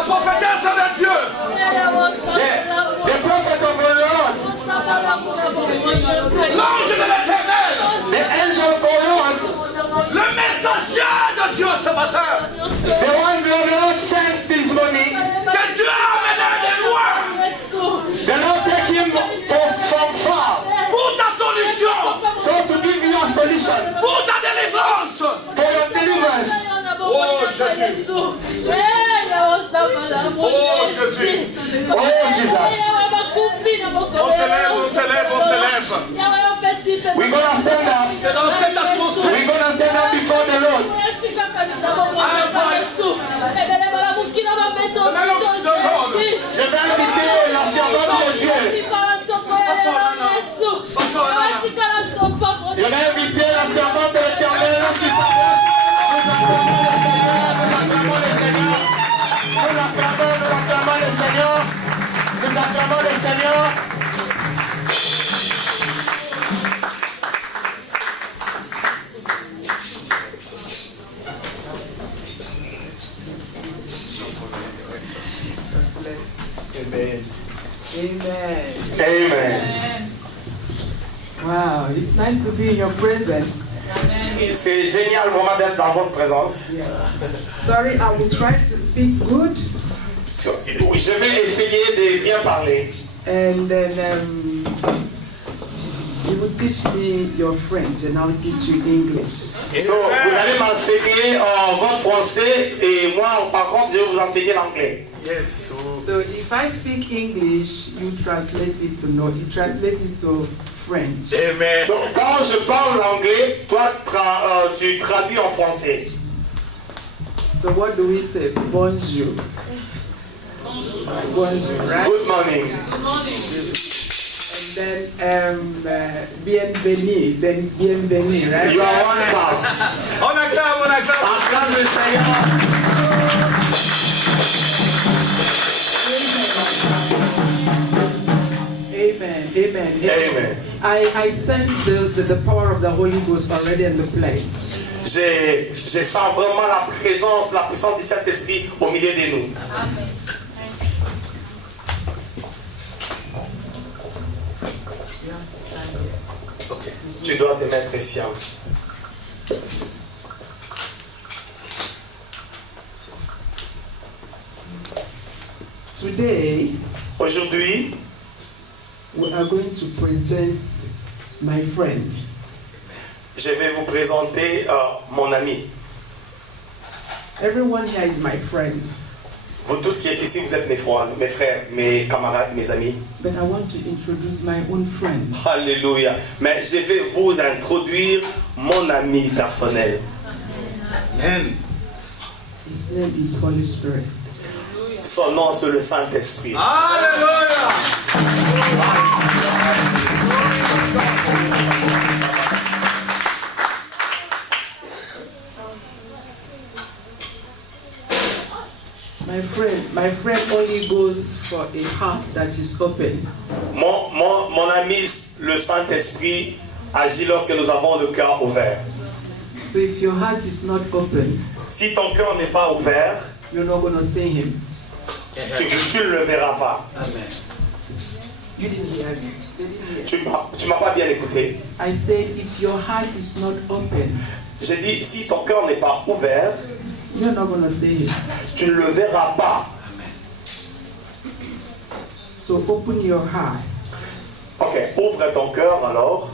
La prophétesse de Dieu. The prophet of the Lord. L'ange de l'Éternel. The angel of the Lord. Le messager de Dieu ce matin. The one the Lord sent this morning. Que Dieu a amené de loin. The Lord take him from far. Pour ta solution. So to give you a solution. Pour ta délivrance. For your deliverance. Oh Jésus. Oh Jésus. Oh Jesus. On se lève, on se lève, on se lève. We're gonna stand up. C'est dans cette atmosphère. We're gonna stand up before the Lord. Je vais inviter la servante de Dieu. Je vais inviter la servante de l'Éternel qui s'approche. Nous acclamons le Seigneur, nous acclamons le Seigneur. Nous acclamons le Seigneur. Nous acclamons le Seigneur. Amen. Amen. Amen. Wow, it's nice to be in your presence. C'est génial vraiment d'être dans votre présence. Sorry, I will try to speak good, Je vais essayer de bien parler. and then you will teach me your French, and I'll teach you English. So, vous allez m'enseigner votre français et moi, par contre, je vais vous enseigner l'anglais. Yes. So if I speak English, you translate it to French. Amen. So, quand je parle l'anglais, toi, tu traduis en français. So what do we say? Bonjour. Bonjour, right? Good morning. And then bienvenue, right? You are welcome. On acclame, on acclame. Acclame le Seigneur. Amen, amen, Amen. I sense the power of the Holy Ghost already in the place. Je sens vraiment la puissance du Saint-Esprit au milieu de nous. Amen. Okay. Tu dois te mettre ici. Today, Aujourd'hui, we are going to present my friend. je vais vous présenter mon ami. Everyone here is my friend, Vous tous qui êtes ici, vous êtes mes frères, mes camarades, mes amis. but I want to introduce my own friend. Alléluia. Mais je vais vous introduire mon ami personnel. Amen. His name is Holy Spirit. Son nom, c'est le Saint-Esprit. Alléluia. My friend only goes for a heart that is open. Mon ami, le Saint-Esprit, agit lorsque nous avons le cœur ouvert. So if your heart is not open, Si ton cœur n'est pas ouvert, you're not going to see him. tu ne le verras pas. Amen. You didn't hear me. They didn't hear. Tu m'as pas bien écouté. I said if your heart is not open, J'ai dit, si ton cœur n'est pas ouvert, you're not going to see him. tu ne le verras pas. So open your heart, Ok, ouvre ton cœur alors.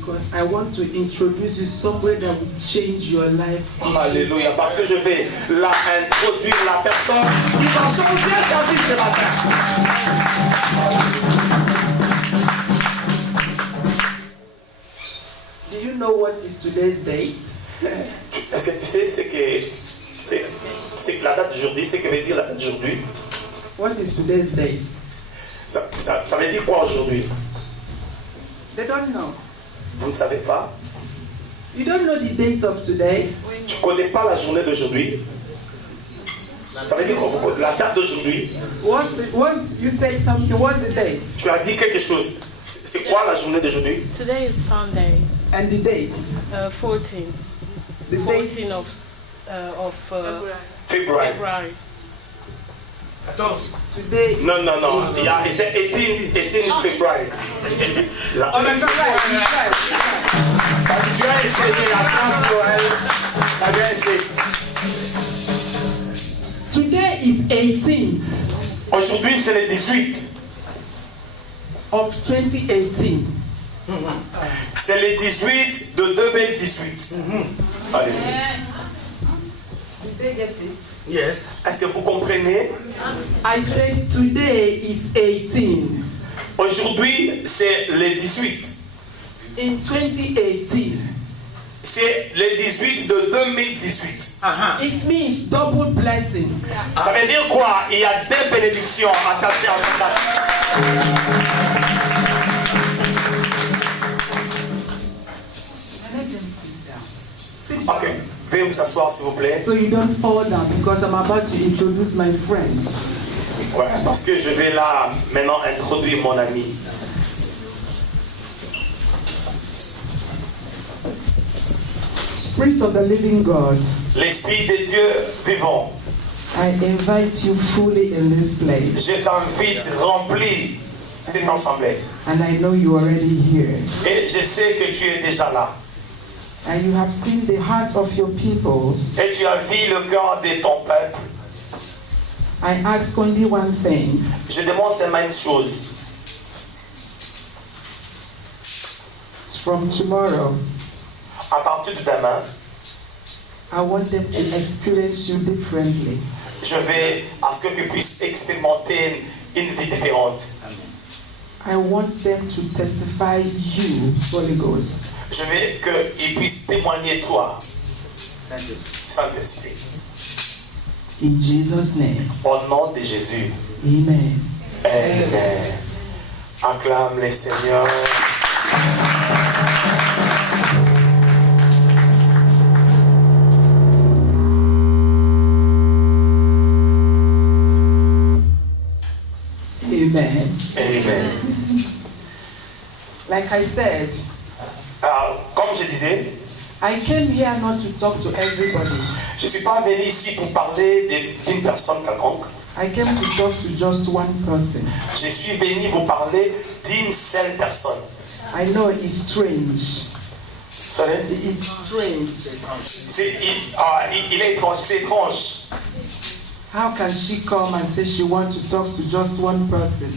because I want to introduce you somewhere that will change your life. Alléluia. Parce que je vais introduire la personne qui va changer ta vie ce matin. Do you know what is today's date? Est-ce que tu sais c'est que la date d'aujourd'hui, c'est que veut dire la date d'aujourd'hui? What is today's date? Ça veut dire quoi aujourd'hui? They don't know. Vous ne savez pas? You don't know the date of today? Tu ne connais pas la journée d'aujourd'hui? Ça veut dire quoi? La date d'aujourd'hui? You said something. What's the date? Tu as dit quelque chose. C'est quoi la journée d'aujourd'hui? Today is Sunday, And the date? 14. The date? 14 of February. February. Today. Non. It's 18 February. Oh, that's right. Tu as essayé la France pour elle. Tu as bien essayé. Today is 18th Aujourd'hui, c'est le 18 of 2018. C'est le 18 de 2018. Alléluia. Did they get it? Yes. Est-ce que vous comprenez? I said today is 18. Aujourd'hui, c'est le 18. In 2018. C'est le 18 de 2018. It means double blessing. Ça veut dire quoi? Il y a deux bénédictions attachées à cette date. Ok, veuillez vous asseoir s'il vous plaît. So you don't fall down because I'm about to introduce my friend. Ouais, parce que je vais là maintenant introduire mon ami. Spirit of the living God, L'Esprit de Dieu vivant, I invite you fully in this place. je t'invite remplir cette assemblée. And I know you're already here. Et je sais que tu es déjà là. And you have seen the heart of your people. Et tu as vu le cœur de ton peuple. I ask only one thing. Je demande seulement une chose. From tomorrow, À partir de demain, I want them to experience you differently. je vais à ce que tu puisses expérimenter une vie différente. I want them to testify you, Holy Ghost. Je veux qu'ils puissent témoigner toi, Saint-Esprit. In Jesus' name. Au nom de Jésus. Amen. Amen. Acclame le Seigneur. Amen. Amen. Like I said, Comme je disais, I came here not to talk to everybody. je ne suis pas venu ici pour parler d'une personne quelconque. I came to talk to just one person. Je suis venu vous parler d'une seule personne. I know it's strange. Sorry? It's strange. Il est étrange, c'est étrange. How can she come and say she wants to talk to just one person?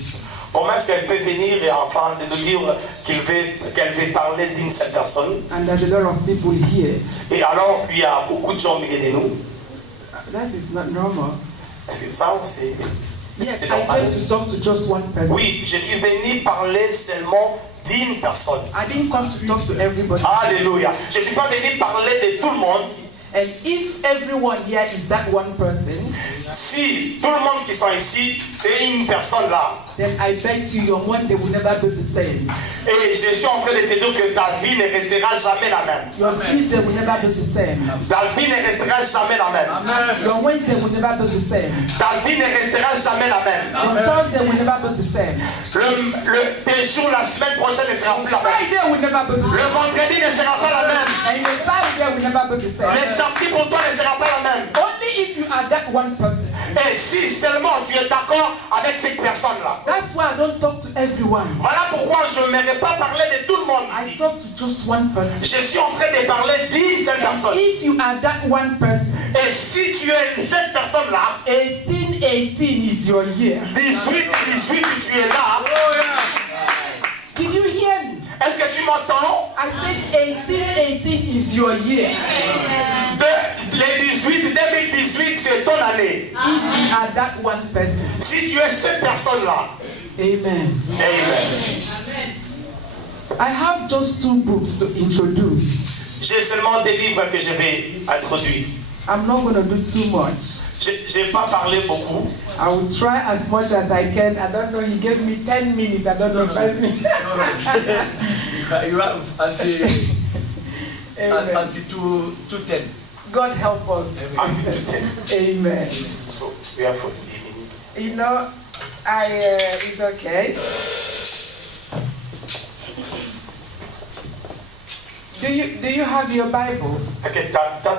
Comment est-ce qu'elle peut venir et enfin de nous dire qu'elle veut parler d'une seule personne? And there's a lot of people here. Et alors qu'il y a beaucoup de gens au milieu de nous. That is not normal. Est-ce que ça, c'est Yes, I normal? came to talk to just one person. Oui, je suis venu parler seulement d'une personne. I didn't come to talk to everybody. Alléluia. Je ne suis pas venu parler de tout le monde. And if everyone here is that one person, Si tout le monde qui sont ici, c'est une personne là. then I bet you your Monday will never be the same. Et je suis en train de te dire que ta vie ne restera jamais la même. Your Tuesday will never be the same. Ta vie ne restera jamais la même. Your Wednesday will never be the same. Ta vie ne restera jamais la même. Your Thursday will never be the same. Tes jours la semaine prochaine ne seront plus la même. Friday will never be the Le same. vendredi ne sera pas la même. And your Saturday will never be the Le same. samedi pour toi ne sera pas la même. Only if you are that one person. Et si seulement tu es d'accord avec cette personne-là. That's why I don't talk to everyone. Voilà pourquoi je ne vais pas parler de tout le monde I ici. talk to just one person. Je suis en train de parler d'une seule personne. If you are that one person, Et si tu es cette personne-là, 18 is your year. 18, tu es là. Did you hear me? Est-ce que tu m'entends? I said 18 is your year. Les 2018, c'est ton année. If you are that one person. Si tu es cette personne-là. Amen. Amen. I have just 2 books to introduce. J'ai seulement des livres que je vais introduire. I'm not going to do too much. Je n'ai pas parlé beaucoup. I will try as much as I can. I don't know, he gave me 10 minutes. I don't know, 5 minutes. You have Amen. until 2:10. God help us. Amen. So, we have 40 minutes. You know, it's okay. Do you have your Bible? Ok, t'as ta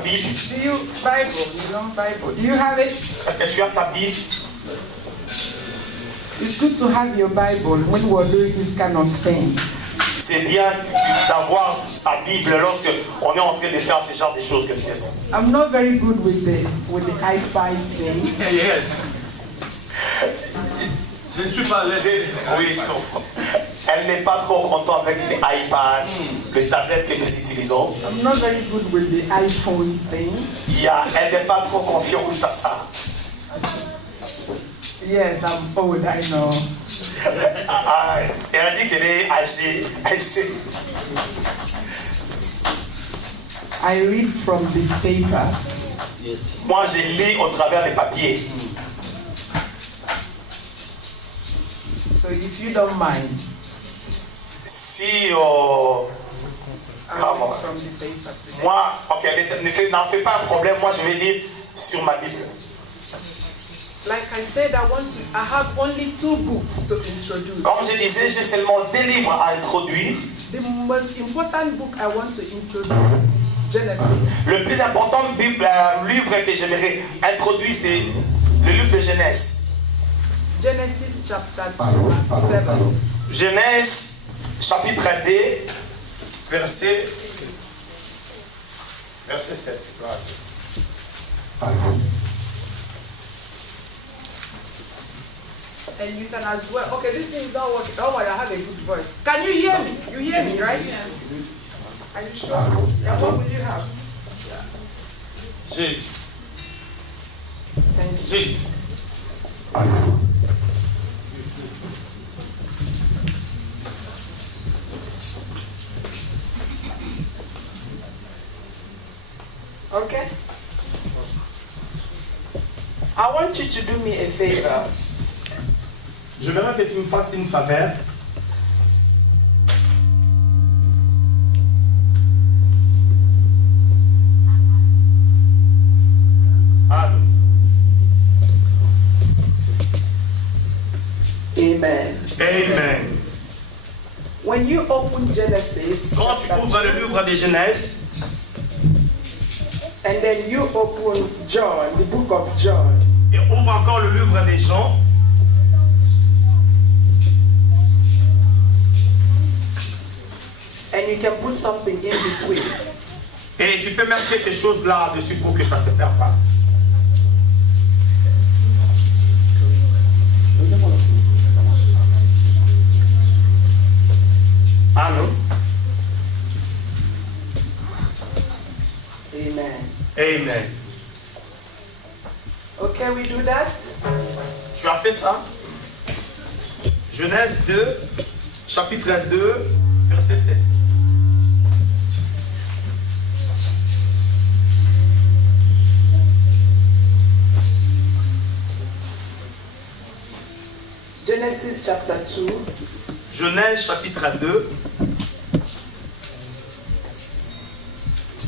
Bible? Do you Bible? Do you have it? Est-ce que tu as ta Bible? It's good to have your Bible when we're doing this kind of thing. C'est bien d'avoir sa Bible lorsque on est en train de faire ce genre de choses que nous faisons. I'm not very good with the iPad thing. Yes. Je ne suis pas l'aise. Oui, je comprends. Elle n'est pas trop contente avec les iPads, les tablettes que nous utilisons. I'm not very good with the iPhones thing. Elle n'est pas trop confiante à ça. Yes, I'm old, I know. Elle a dit qu'elle est âgée. Elle sait. I read from the paper. Yes. Moi, je lis au travers des papiers. So if you don't mind, Si, I comment? read from the paper today. Moi, ok, n'en fais pas un problème. Moi, je vais lire sur ma Bible. Like I said, I have only 2 books to introduce. Comme je disais, j'ai seulement 2 livres à introduire. The most important book I want to introduce is Genesis. Le plus important livre que j'aimerais introduire, c'est le livre de Genèse. Genesis chapter 2, verse 7. Genèse, chapitre 2, verset 7. And you can as well. Okay, this thing is not working. Don't worry, I have a good voice. Can you hear me? You hear me, right? Are you sure? Yeah, what will you have? Jésus. Thank you. Jésus. Okay? I want you to do me a favor. Je voudrais que tu me fasses une faveur. Amen. Amen. When you open Genesis, Quand tu ouvres le livre de Genèse, and then you open John, the book of John, et ouvre encore le livre des Jean, and you can put something in between. et tu peux mettre quelque chose là-dessus pour que ça ne se perde pas. Allô? Amen. Amen. Okay, we do that? Tu as fait ça? Genèse 2, chapitre 2, verset 7. Genesis chapter 2, Genèse chapitre 2,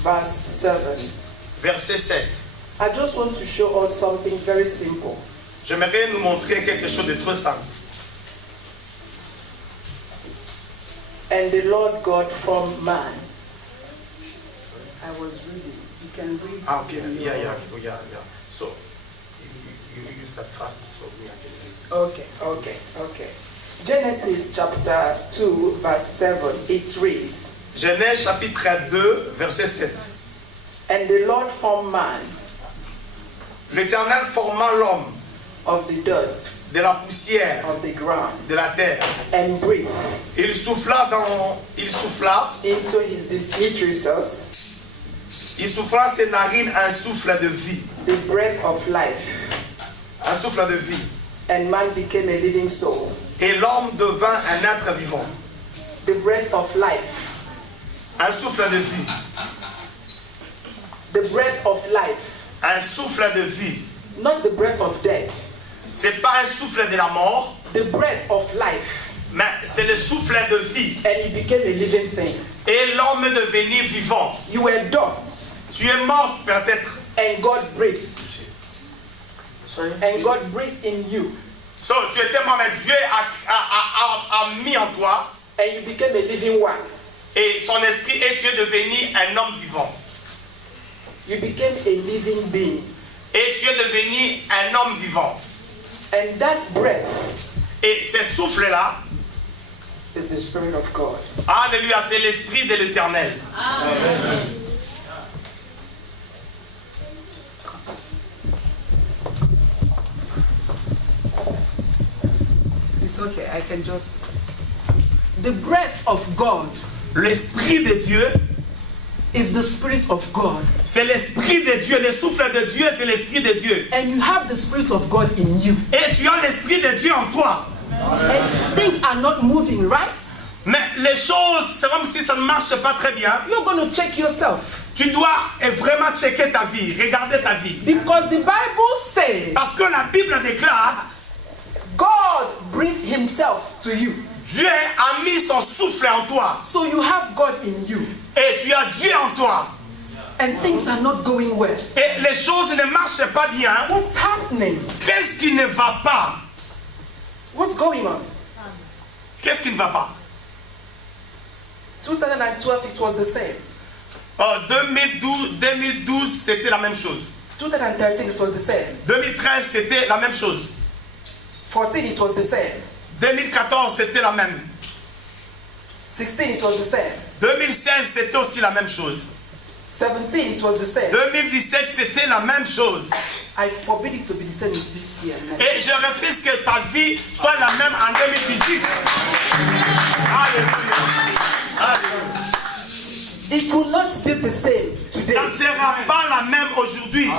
verse 7. verset 7. I just want to show us something very simple. J'aimerais nous montrer quelque chose de très simple. And the Lord God formed man. I was reading. You can read. Ah, okay. Yeah. So, you use that fast so we can read. Okay. Genesis chapter 2, verse 7. It reads, Genèse chapitre 2, verset 7. and the Lord formed man L'Éternel forma l'homme of the dirt de la poussière of the ground de la terre. and breathed Il souffla into his detritus il souffla ses narines un souffle de vie. the breath of life, Un souffle de vie. and man became a living soul. Et l'homme devint un être vivant. The breath of life. Un souffle de vie. The breath of life. Un souffle de vie. Not the breath of death. C'est pas un souffle de la mort, The breath of life. mais c'est le souffle de vie. And he became a living thing. Et l'homme est devenu vivant. You were dead, Tu es mort peut-être. and God breathed. And God breathed in you. So, tu étais mort, mais Dieu a mis en toi. And you became a living one. Et son esprit, et tu es devenu un homme vivant. You became a living being. Et tu es devenu un homme vivant. And that breath Et ce souffle-là, is the Spirit of God. alléluia, c'est l'esprit de l'Éternel. Amen. It's okay, I can just... The breath of God L'esprit de Dieu, is the Spirit of God. c'est l'esprit de Dieu. Le souffle de Dieu, c'est l'esprit de Dieu. And you have the Spirit of God in you. Et tu as l'esprit de Dieu en toi. And things are not moving, right? Mais les choses, c'est comme si ça ne marche pas très bien. You're going to check yourself. Tu dois vraiment checker ta vie, regarder ta vie. Because the Bible says Parce que la Bible déclare, God breathed himself to you. Dieu a mis son souffle en toi. So you have God in you. Et tu as Dieu en toi. And things are not going well. Et les choses ne marchent pas bien. What's happening? Qu'est-ce qui ne va pas? What's going on? Qu'est-ce qui ne va pas? 2012, it was the same. 2012, c'était la même chose. 2013, it was the same. 2013, c'était la même chose. 14, it was the same. 2014, c'était la même. 16, it was the same. 2016, c'était aussi la même chose. 17, it was the same. 2017, c'était la même chose. I forbid it to be the same this year. Et je refuse que ta vie soit la même en 2018. Alléluia. Alléluia. It will not be the same today. Ça ne sera pas la même aujourd'hui.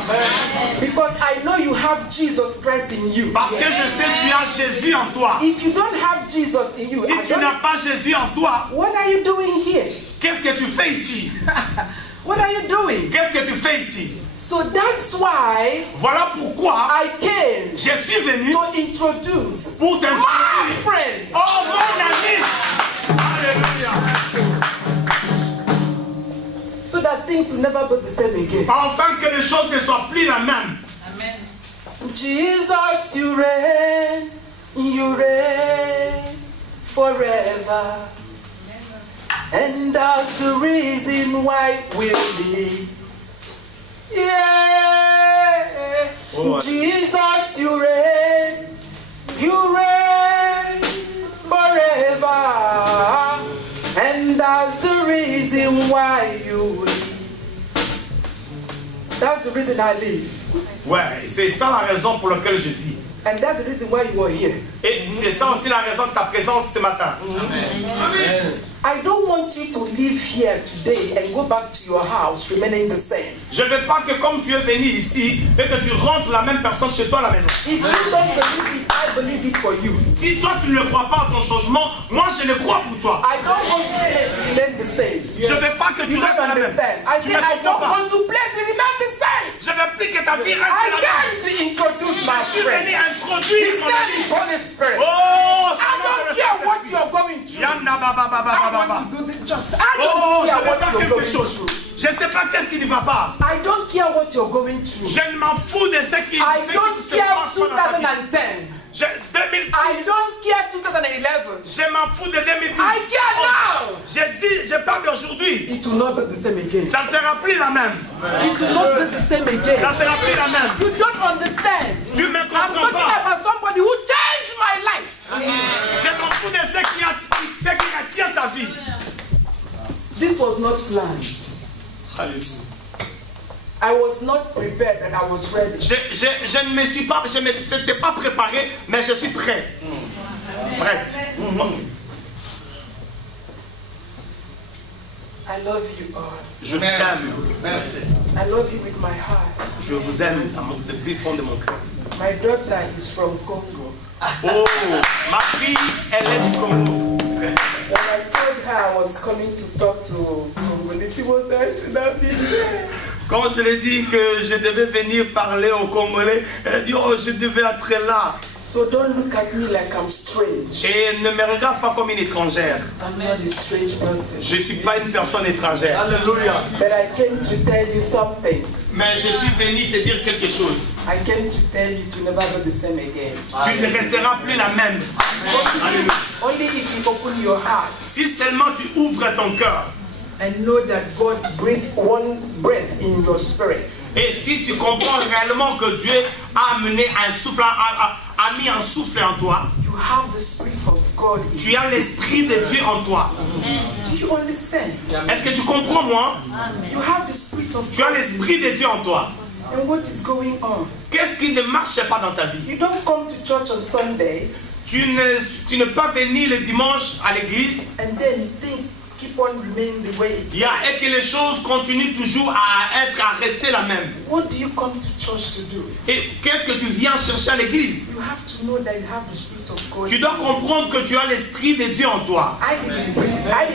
Because I know you have Jesus Christ in you. Parce que je sais que tu as Jésus en toi. If you don't have Jesus in you, Si tu n'as pas Jésus en toi, what are you doing here? qu'est-ce que tu fais ici? What are you doing? Qu'est-ce que tu fais ici? So that's why Voilà pourquoi I came je suis venu to introduce pour my t'introduire. friend. Oh mon ami! Alléluia! So that things will never be the same again. Afin que les choses ne soient plus la même. Amen. Jesus, you reign forever. And that's the reason why we live. Yeah. Oh. Jesus, you reign forever. And that's the reason why you live. That's the reason I live. Ouais, c'est ça la raison pour laquelle je vis. And that's the reason why you are here. Et c'est ça aussi la raison de ta présence ce matin. Amen. I don't want you to leave here today and go back to your house remaining the same. Je ne veux pas que comme tu es venu ici, et que tu rentres la même personne chez toi à la maison. If you don't believe it, I believe it for you. Si toi tu ne crois pas à ton changement, moi je le crois pour toi. I don't want to remain the same. Je ne veux pas que tu You restes don't la même. understand. I Tu say ne I don't comprends pas. want to place to remain the same. Je veux plus que ta vie reste I la même. came to introduce my Je suis venu friend. introduire His mon name ami. is Holy Spirit. Oh, I don't care what you're going through. Yanda ba ba ba ba ba ba I ba. want to do this just. I Oh, don't je care veux what faire you're quelque going chose. through. Je ne sais pas qu'est-ce qui ne va pas. I don't care what you're going through. Je ne m'en fous de ce qui I ce don't qui se care passe dans ta vie. 2010. 2010, I don't care 2011. je m'en fous de 2010. I care now. Je parle d'aujourd'hui. It will not be the same again. Ça ne sera plus la même. It will not be the same again. Ça ne sera plus la même. You don't understand. Tu ne me I'm comprends talking pas. about somebody who changed my life. Je m'en fous de ce qui attire ta vie. This was not planned. Alléluia. I was not prepared and I was ready. Je ne me suis pas, je n'étais pas préparé, mais je suis prêt. Prête. I love you all. Je t'aime. Merci. I love you with my heart. Je vous aime depuis le fond de mon cœur. My daughter is from Congo. Oh, ma fille, elle est du Congo. When I told her I was coming to talk to Congolese, she was I should have been there. Quand je lui ai dit que je devais venir parler aux Congolais, elle a dit, oh, je devais être là. So don't look at me like I'm strange. Et ne me regarde pas comme une étrangère. I'm not a strange person. Je ne suis pas une personne étrangère. Alléluia. But I came to tell you something. Mais je suis venu te dire quelque chose. I came to tell you to never be the same again. Tu ne resteras plus la même. Alléluia. Only if you open your heart. Si seulement tu ouvres ton cœur. and know that God breathed one breath in your spirit, Et si tu comprends réellement que Dieu a amené un souffle, a mis un souffle en toi, you have the Spirit of God in tu as l'esprit de Dieu en toi. you. Do you understand? Est-ce que tu comprends, moi? You have the Spirit of Tu as God. l'esprit de Dieu en toi. And what is going on? Qu'est-ce qui ne marche pas dans ta vie? You don't come to church on Sundays Tu ne peux pas venir le dimanche à l'église and then things keep on remaining the way. et que les choses continuent toujours à rester la même. What do you come to church to do? Et qu'est-ce que tu viens chercher à l'église? You have to know that you have the Spirit of God. Tu dois comprendre que tu as l'esprit de Dieu en toi. I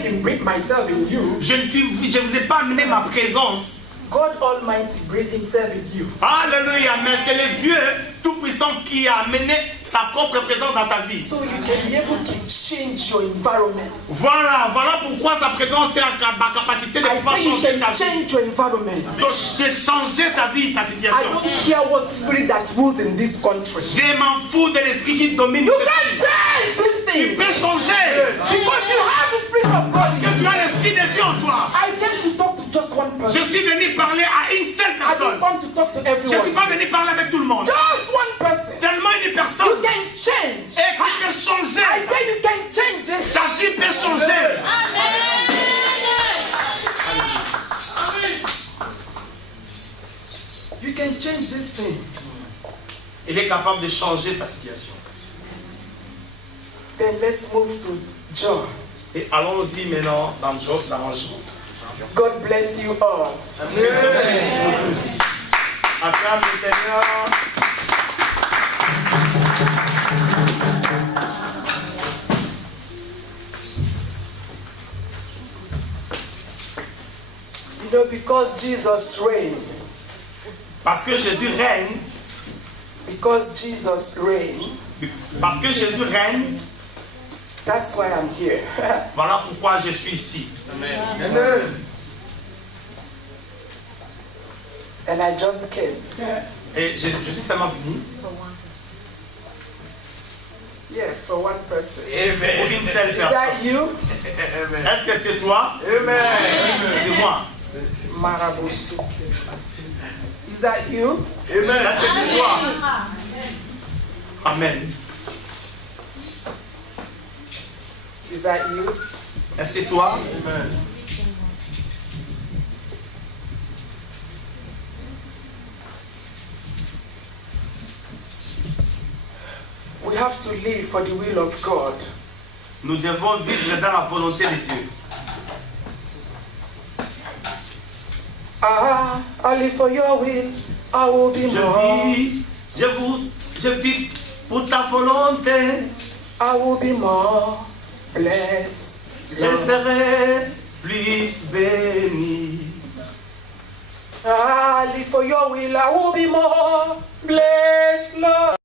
didn't breathe myself in you. Je ne vous ai pas amené ma présence. God Almighty breathed Himself in you. Alléluia, mais c'est le Dieu Tout-Puissant qui a amené sa propre présence dans ta vie. So you can be able to change your environment. Voilà pourquoi sa présence est ma capacité de I pouvoir say you changer ta can vie. change your environment. Donc, j'ai changé ta vie, ta I situation. don't care what spirit that rules in this country. Je m'en fous de l'esprit qui domine. You can change this Tu thing peux changer. because you have the Spirit of God. Que tu as l'esprit de Dieu en toi. I came to talk to just one Je person. suis venu parler à une seule I personne. don't want to talk to Je ne suis everyone. pas venu parler avec tout le monde. Just one person. Seulement une personne. You can change. Et qui peut changer. I say you can change this. Ta vie peut changer. You can change this thing. Il est capable de changer ta situation. Then let's move to John. Et allons-y maintenant dans Jean. God bless you all. Acclame le Seigneur. You know, because Jesus reigned. Parce que Jésus règne. Because Jesus reigned. Parce que Jésus règne. That's why I'm here. Voilà pourquoi je suis ici. Amen. And I just came. Et je suis seulement venu Yes, for one person. pour une seule Is personne. that you? Est-ce que c'est toi? Amen. C'est moi. Marabusu. Is that you? Amen. Est-ce que c'est toi? Amen. Is that you? Est-ce que c'est toi? Amen. We have to live for the will of God. Nous devons vivre dans la volonté de Dieu. I live for your will. I will be more. Je vis pour ta volonté. I will be more blessed. Je serai plus béni. I live for your will. I will be more blessed, Lord.